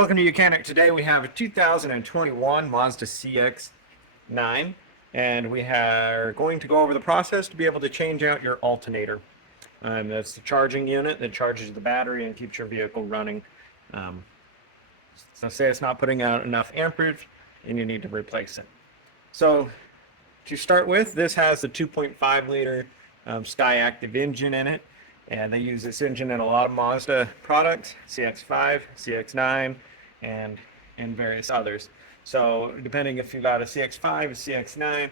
Welcome to Mechanic. Today we have a 2021 Mazda CX-9 and we are going to go over the process to be able to change out your alternator. That's the charging unit that charges the battery and keeps your vehicle running. So say it's not putting out enough amperage and you need to replace it. So to start with, this has the 2.5 liter Sky Active engine in it. And they use this engine in a lot of Mazda products, CX-5, CX-9, and various others. So depending if you've got a CX-5, a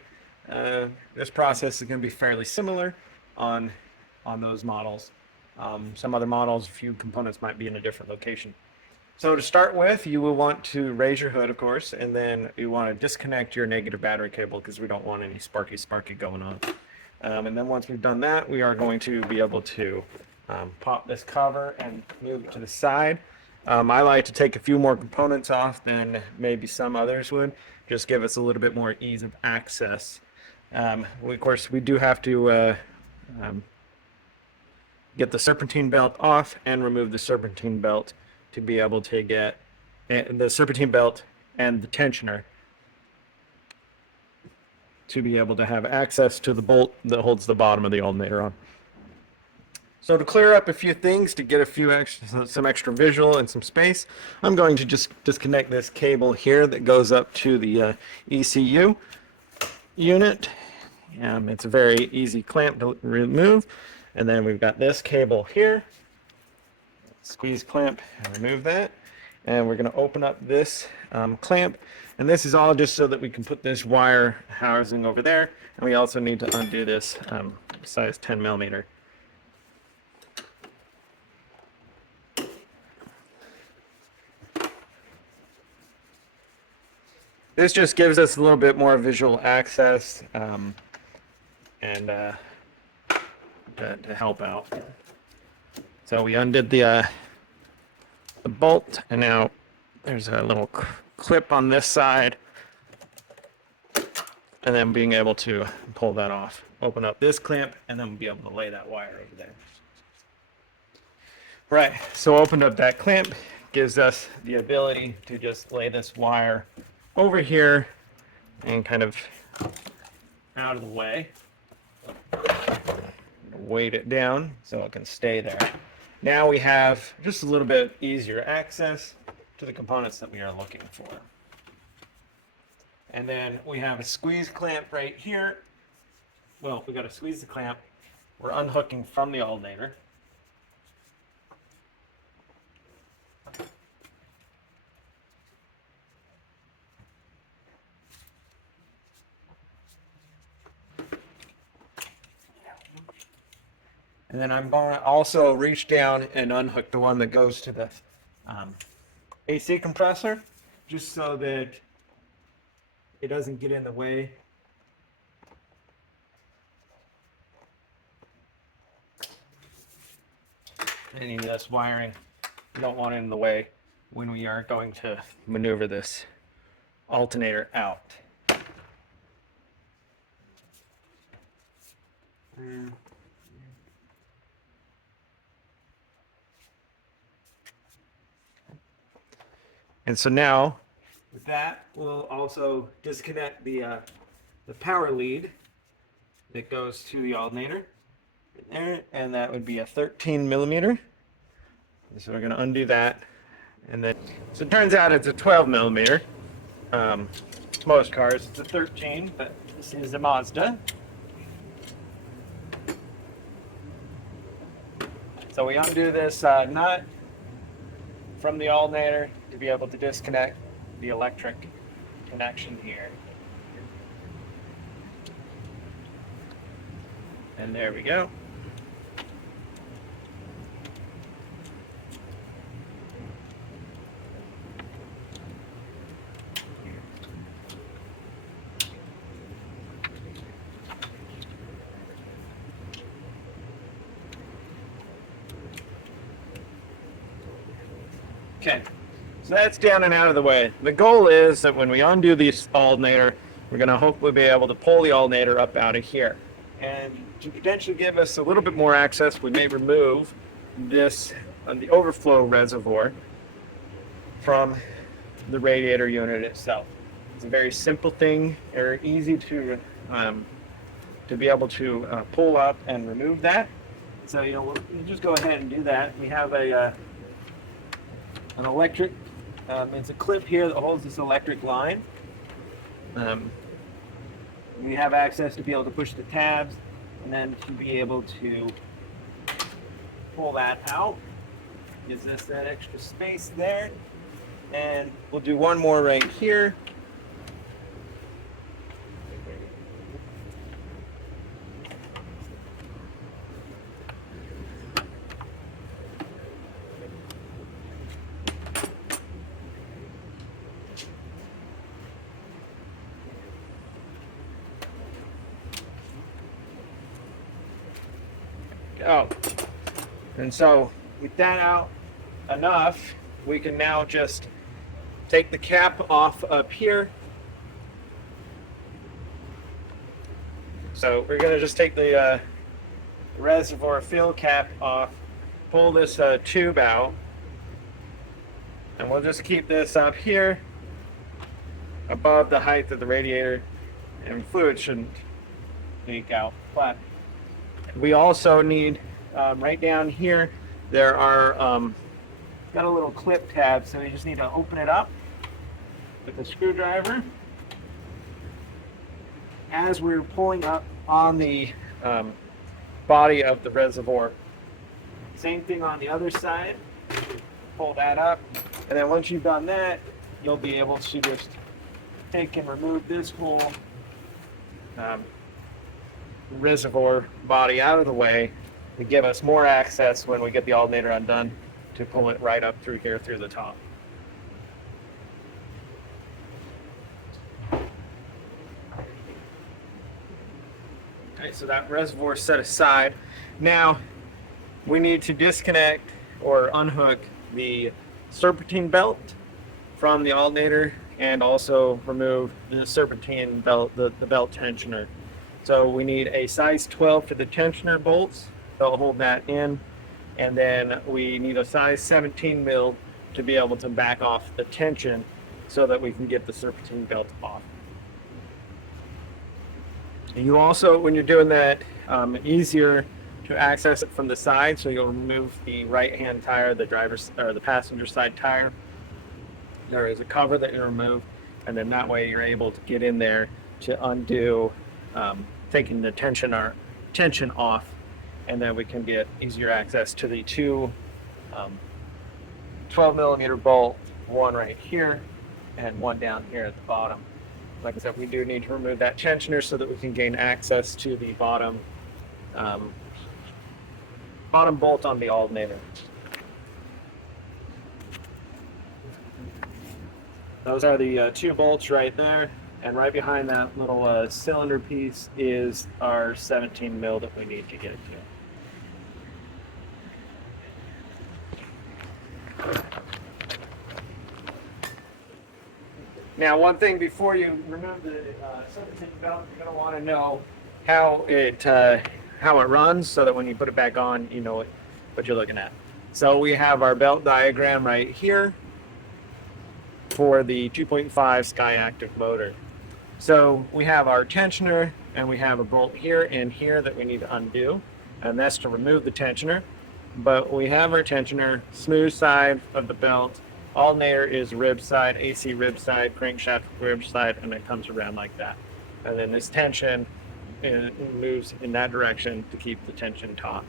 CX-9, this process is going to be fairly similar on those models. Some other models, a few components might be in a different location. So to start with, you will want to raise your hood, of course, and then you want to disconnect your negative battery cable because we don't want any sparky going on. And then once we've done that, we are going to be able to pop this cover and move it to the side. I like to take a few more components off than maybe some others would, just give us a little bit more ease of access. Of course, we do have to get the serpentine belt off and remove the serpentine belt to be able to get the serpentine belt and the tensioner to be able to have access to the bolt that holds the bottom of the alternator on. So to clear up a few things, to get some extra visual and some space, I'm going to just disconnect this cable here that goes up to the ECU unit. It's a very easy clamp to remove. And then we've got this cable here. Squeeze clamp and remove that. And we're going to open up this clamp. And this is all just so that we can put this wire housing over there. And we also need to undo this size 10 millimeter. This just gives us a little bit more visual access to help out. So we undid the bolt, and now there's a little clip on this side, and then being able to pull that off, open up this clamp, and then we'll be able to lay that wire over there. Right, so opened up that clamp, gives us the ability to just lay this wire over here and kind of out of the way. Weight it down so it can stay there. Now we have just a little bit easier access to the components that we are looking for. And then we have a squeeze clamp right here. Well, we got to squeeze the clamp. We're unhooking from the alternator. And then I'm going to also reach down and unhook the one that goes to the AC compressor, just so that it doesn't get in the way. Any of this wiring, you don't want it in the way when we are going to maneuver this alternator out. And so now, with that, we'll also disconnect the power lead that goes to the alternator there, and that would be a 13 millimeter. So we're going to undo that, and then so it turns out it's a 12 millimeter. Most cars it's a 13, but this is a Mazda. So we undo this nut from the alternator to be able to disconnect the electric connection here. And there we go. Okay, so that's down and out of the way. The goal is that when we undo the alternator, we're going to hopefully be able to pull the alternator up out of here. And to potentially give us a little bit more access, we may remove this the overflow reservoir from the radiator unit itself. It's a very simple thing, or easy to be able to pull up and remove that. So we'll just go ahead and do that. We have an electric. It's a clip here that holds this electric line. We have access to be able to push the tabs, and then to be able to pull that out. Gives us that extra space there. And we'll do one more right here. Oh, and so with that out enough, we can now just take the cap off up here. So we're going to just take the reservoir fill cap off, pull this tube out, and we'll just keep this up here above the height of the radiator, and fluid shouldn't leak out. But we also need, right down here, there are, got a little clip tab, so we just need to open it up with a screwdriver. As we're pulling up on the body of the reservoir. Same thing on the other side. Pull that up, and then once you've done that, you'll be able to just take and remove this whole reservoir body out of the way to give us more access when we get the alternator undone to pull it right up through here through the top. Okay, so that reservoir is set aside. Now we need to disconnect or unhook the serpentine belt from the alternator and also remove the serpentine belt, the belt tensioner. So we need a size 12 for the tensioner bolts. They'll hold that in. And then we need a size 17 mil to be able to back off the tension so that we can get the serpentine belt off. And you also, when you're doing that, easier to access it from the side. So you'll remove the right-hand tire, the driver's or the passenger side tire. There is a cover that you remove, and then that way you're able to get in there to undo taking the tension off, and then we can get easier access to the two 12 millimeter bolt, one right here and one down here at the bottom. Like I said, we do need to remove that tensioner so that we can gain access to the bottom bolt on the alternator. Those are the two bolts right there, and right behind that little cylinder piece is our 17 mil that we need to get it to. Now, one thing before you remove the serpentine belt, you're going to want to know how it runs, so that when you put it back on, you know what you're looking at. So we have our belt diagram right here for the 2.5 Skyactiv motor. So we have our tensioner, and we have a bolt here and here that we need to undo, and that's to remove the tensioner. But we have our tensioner, smooth side of the belt. Alternator is rib side, AC rib side, crankshaft rib side, and it comes around like that. And then this tension moves in that direction to keep the tension taut.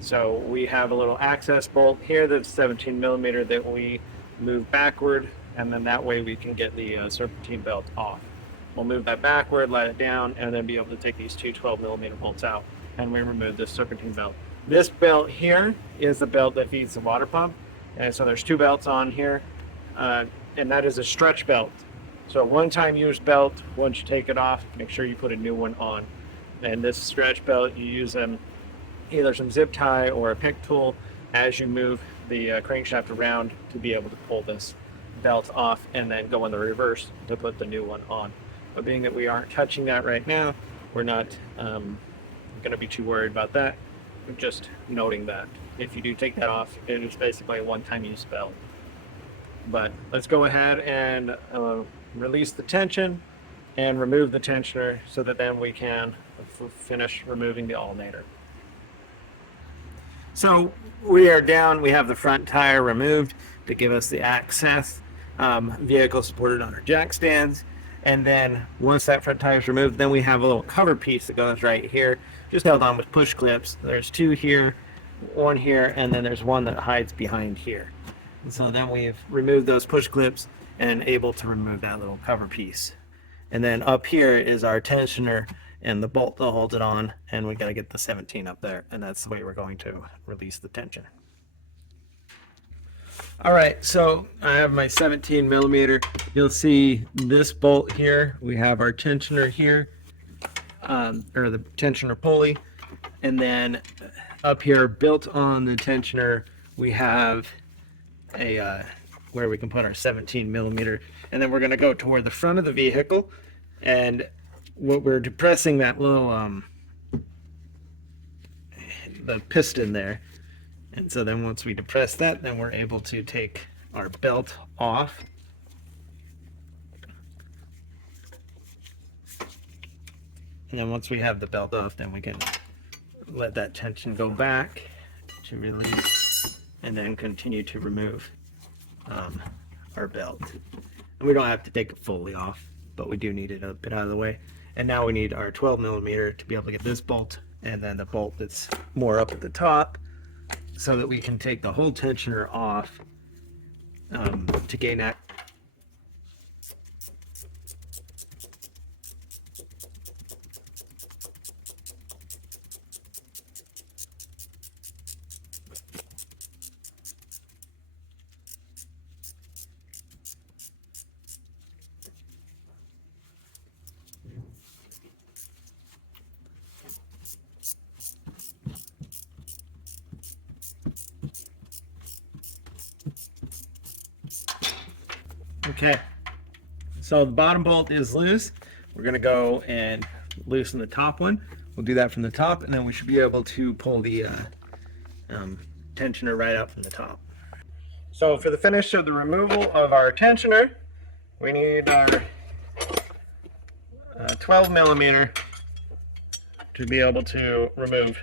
So we have a little access bolt here that's 17 millimeter that we move backward, and then that way we can get the serpentine belt off. We'll move that backward, let it down, and then be able to take these two 12 millimeter bolts out, and we remove this serpentine belt. This belt here is the belt that feeds the water pump. And so there's two belts on here, and that is a stretch belt. So a one-time use belt. Once you take it off, make sure you put a new one on. And this stretch belt, you use either some zip tie or a pick tool as you move the crankshaft around to be able to pull this belt off and then go in the reverse to put the new one on. But being that we aren't touching that right now, we're not going to be too worried about that. We're just noting that if you do take that off, it is basically a one-time use belt. But let's go ahead and release the tension and remove the tensioner so that then we can finish removing the alternator. So we are down, we have the front tire removed to give us the access. Vehicle supported on our jack stands. And then once that front tire is removed, then we have a little cover piece that goes right here, just held on with push clips. There's two here, one here, and then there's one that hides behind here. And so then we've removed those push clips and able to remove that little cover piece. And then up here is our tensioner and the bolt that holds it on, and we got to get the 17 up there, and that's the way we're going to release the tension. All right, so I have my 17 millimeter. You'll see this bolt here. We have our tensioner here, or the tensioner pulley, and then up here, built on the tensioner, we have a where we can put our 17 millimeter, and then we're going to go toward the front of the vehicle, and what we're depressing that little the piston there. And so then once we depress that, then we're able to take our belt off. And then once we have the belt off, then we can let that tension go back to release and then continue to remove our belt. And we don't have to take it fully off, but we do need it a bit out of the way. And now we need our 12 millimeter to be able to get this bolt and then the bolt that's more up at the top, so that we can take the whole tensioner off to gain that. Okay, so the bottom bolt is loose. We're going to go and loosen the top one. We'll do that from the top, and then we should be able to pull the tensioner right out from the top. So for the finish of the removal of our tensioner, we need our 12 millimeter to be able to remove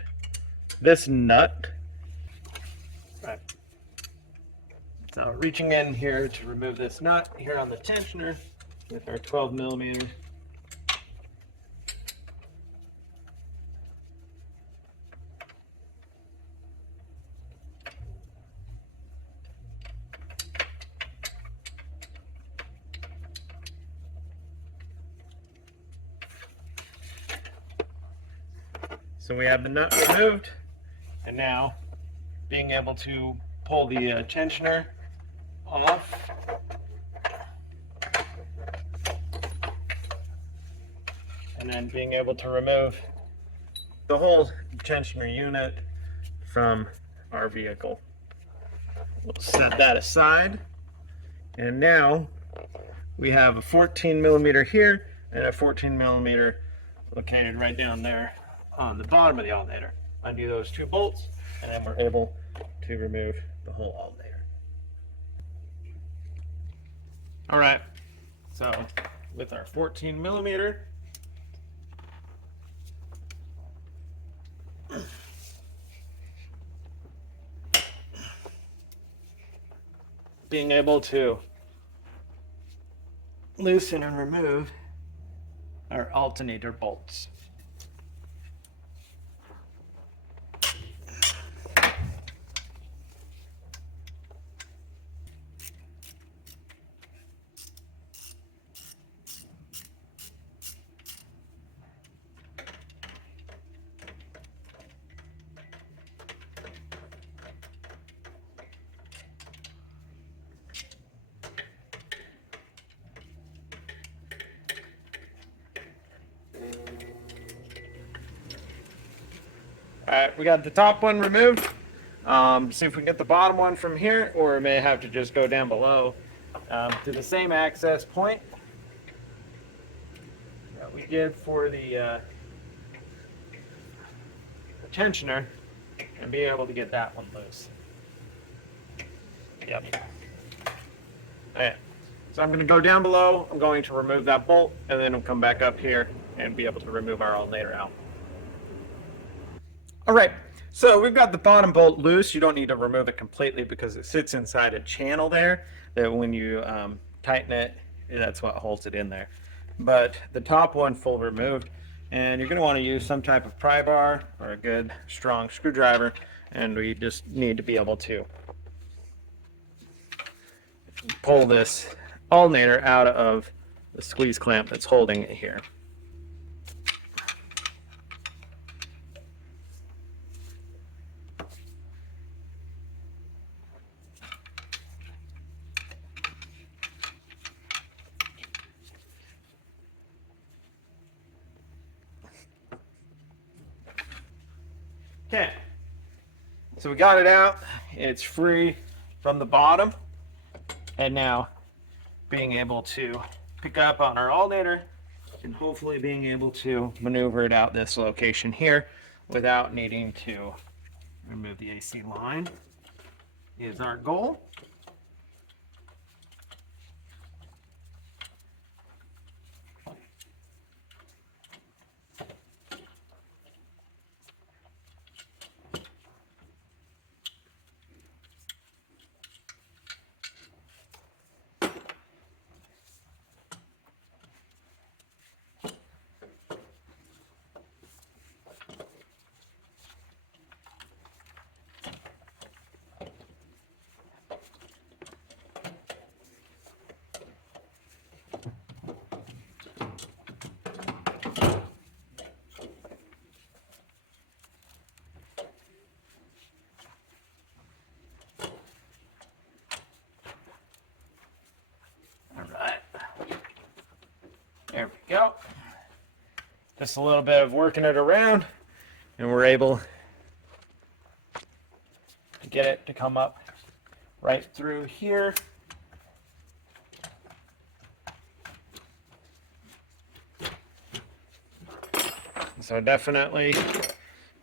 this nut. Right. So reaching in here to remove this nut here on the tensioner with our 12 millimeter. So we have the nut removed, and now being able to pull the tensioner off. And then being able to remove the whole tensioner unit from our vehicle. We'll set that aside. And now we have a 14 millimeter here and a 14 millimeter located right down there on the bottom of the alternator. Undo those two bolts, and then we're able to remove the whole alternator. All right, so with our 14 millimeter, being able to loosen and remove our alternator bolts. Alright, we got the top one removed. See if we can get the bottom one from here, or we may have to just go down below to the same access point that we did for the tensioner, and be able to get that one loose. Yep. Okay. So I'm going to go down below, I'm going to remove that bolt, and then I'll come back up here and be able to remove our alternator out. All right, so we've got the bottom bolt loose. You don't need to remove it completely because it sits inside a channel there that when you tighten it, that's what holds it in there. But the top one full removed, and you're going to want to use some type of pry bar or a good strong screwdriver, and we just need to be able to pull this alternator out of the squeeze clamp that's holding it here. Okay, so we got it out. It's free from the bottom, and now being able to pick up on our alternator and hopefully being able to maneuver it out this location here without needing to remove the AC line is our goal. There we go. Just a little bit of working it around, and we're able to get it to come up right through here. So definitely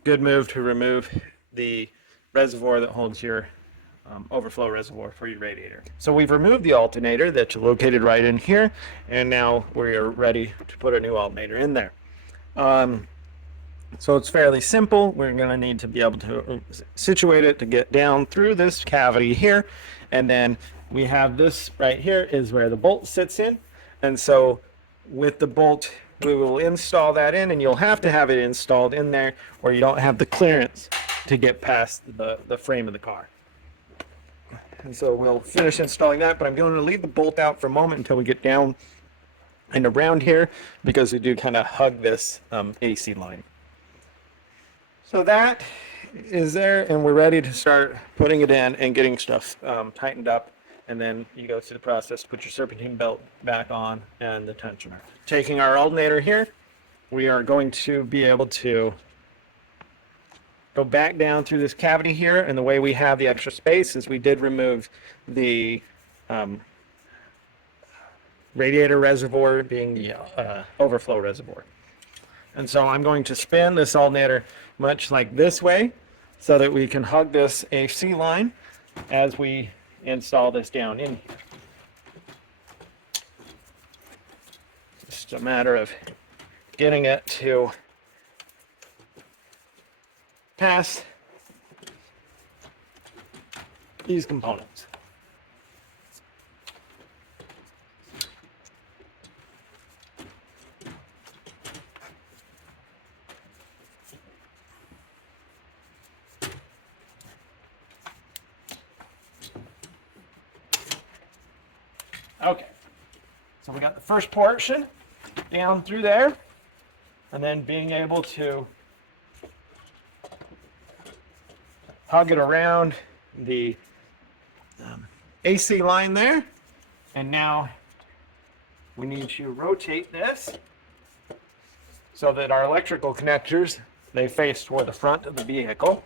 good move to remove the reservoir that holds your overflow reservoir for your radiator. So we've removed the alternator that's located right in here, and now we're ready to put a new alternator in there. So it's fairly simple. We're going to need to be able to situate it to get down through this cavity here, and then we have this right here is where the bolt sits in, and so with the bolt we will install that in, and you'll have to have it installed in there or you don't have the clearance to get past the frame of the car. And so we'll finish installing that, but I'm going to leave the bolt out for a moment until we get down and around here because we do kind of hug this AC line. So that is there, and we're ready to start putting it in and getting stuff tightened up, and then you go through the process to put your serpentine belt back on and the tensioner. Taking our alternator here, we are going to be able to go back down through this cavity here, and the way we have the extra space is we did remove the radiator reservoir being the overflow reservoir. And so I'm going to spin this alternator much like this way so that we can hug this AC line as we install this down in here. Just a matter of getting it to pass these components. Okay, so we got the first portion down through there, and then being able to hug it around the AC line there, and now we need to rotate this so that our electrical connectors, they face toward the front of the vehicle.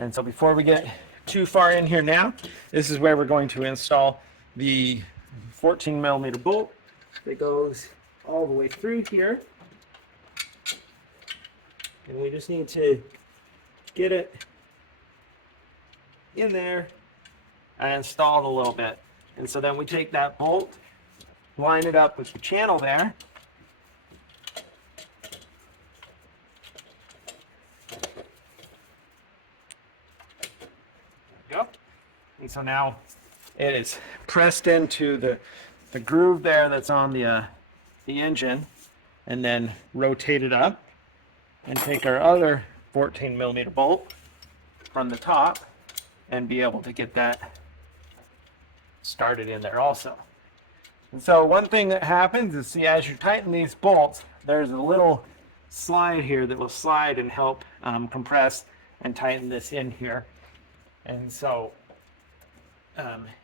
And so before we get too far in here now, this is where we're going to install the 14 millimeter bolt that goes all the way through here. And we just need to get it in there and stalled a little bit. And so then we take that bolt, line it up with the channel there. Go. And so now it is pressed into the groove there that's on the engine, and then rotate it up and take our other 14 millimeter bolt from the top and be able to get that started in there also. And so one thing that happens is, see, as you tighten these bolts, there's a little slide here that will slide and help compress and tighten this in here. And so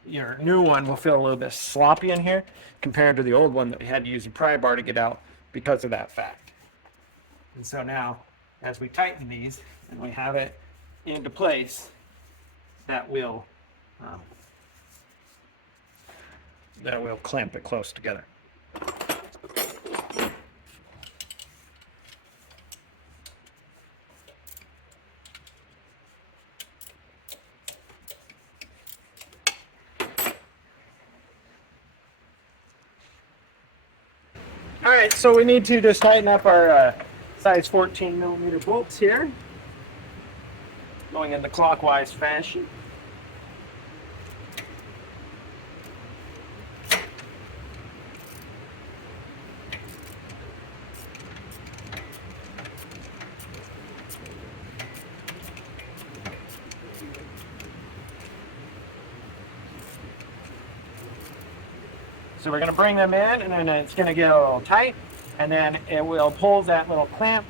your new one will feel a little bit sloppy in here compared to the old one that we had to use a pry bar to get out because of that fact. And so now, as we tighten these and we have it into place, that will clamp it close together. All right, so we need to just tighten up our size 14 millimeter bolts here, going in the clockwise fashion. So we're going to bring them in, and then it's going to get a little tight, and then it will pull that little clamp.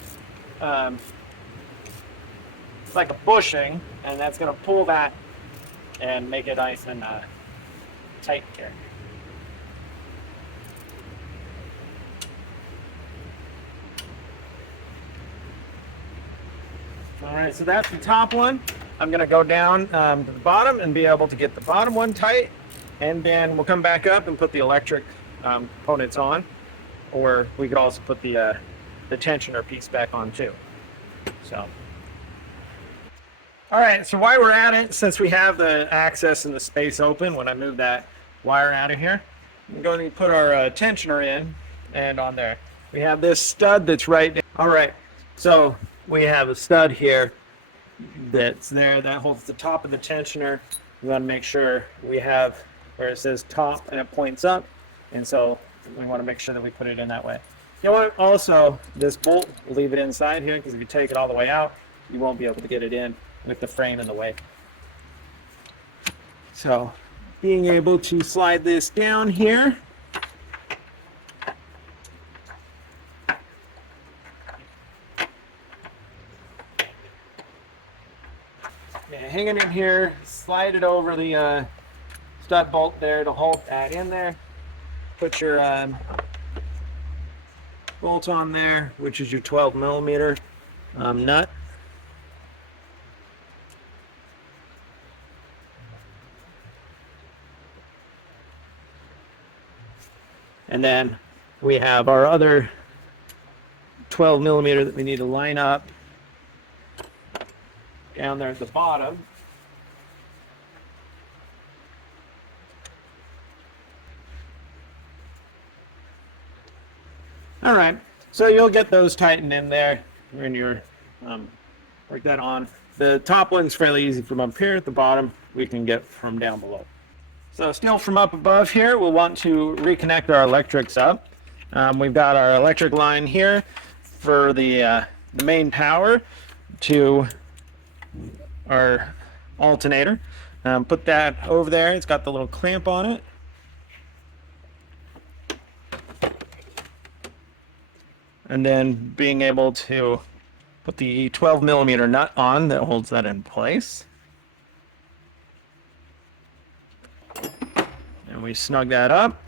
It's like a bushing, and that's going to pull that and make it nice and tight here. All right, so that's the top one. I'm going to go down to the bottom and be able to get the bottom one tight. And then we'll come back up and put the electric components on, or we could also put the tensioner piece back on too. So, all right. So while we're at it, since we have the access and the space open, when I move that wire out of here, I'm going to put our tensioner in, and on there we have this stud that's right there. All right. So we have a stud here that's there that holds the top of the tensioner. We want to make sure we have where it says top and it points up, and so we want to make sure that we put it in that way. You know what, also this bolt, we'll leave it inside here, because if you take it all the way out, you won't be able to get it in with the frame in the way. So being able to slide this down here, hang it in here, slide it over the stud bolt there to hold that in there. Put your bolt on there, which is your 12 millimeter nut. And then we have our other 12 millimeter that we need to line up down there at the bottom. All right, so you'll get those tightened in there when you're work that on. The top one's fairly easy from up here. At the bottom, we can get from down below. So still from up above here, we'll want to reconnect our electrics up. We've got our electric line here for the main power to our alternator. Put that over there. It's got the little clamp on it. And then being able to put the 12 millimeter nut on that holds that in place. And we snug that up.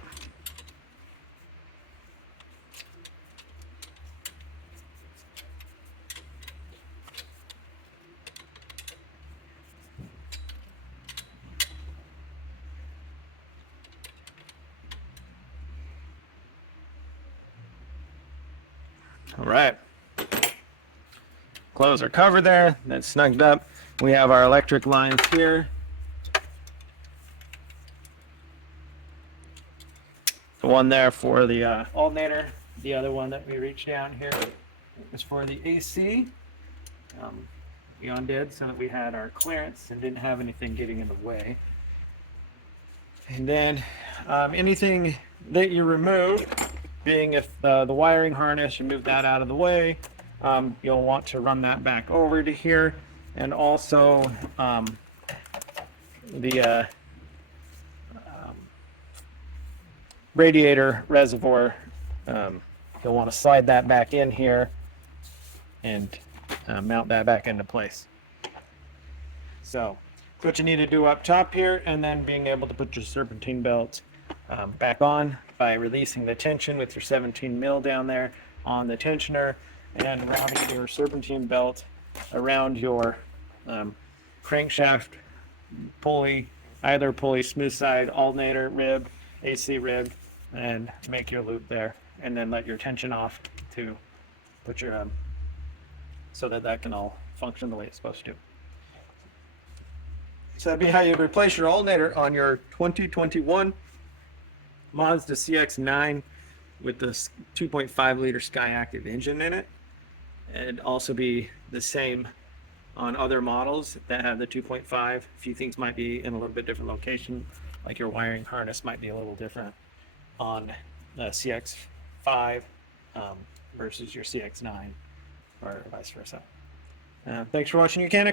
All right, close our cover there, that's snugged up. We have our electric lines here one there for the alternator. The other one that we reached down here is for the AC. We undid so that we had our clearance and didn't have anything getting in the way. And then anything that you remove, being if the wiring harness, you move that out of the way, you'll want to run that back over to here. And also the radiator reservoir, you'll want to slide that back in here and mount that back into place. So what you need to do up top here, and then being able to put your serpentine belt back on by releasing the tension with your 17 mil down there on the tensioner, and routing your serpentine belt around your crankshaft pulley, either pulley, smooth side, alternator rib, AC rib, and make your loop there, and then let your tension off to put your so that can all function the way it's supposed to. So that'd be how you replace your alternator on your 2021 Mazda CX-9 with the 2.5 liter Skyactiv engine in it. It'd also be the same on other models that have the 2.5. A few things might be in a little bit different location, like your wiring harness might be a little different on the CX-5 versus your CX-9, or vice versa. Thanks for watching, Mechanic.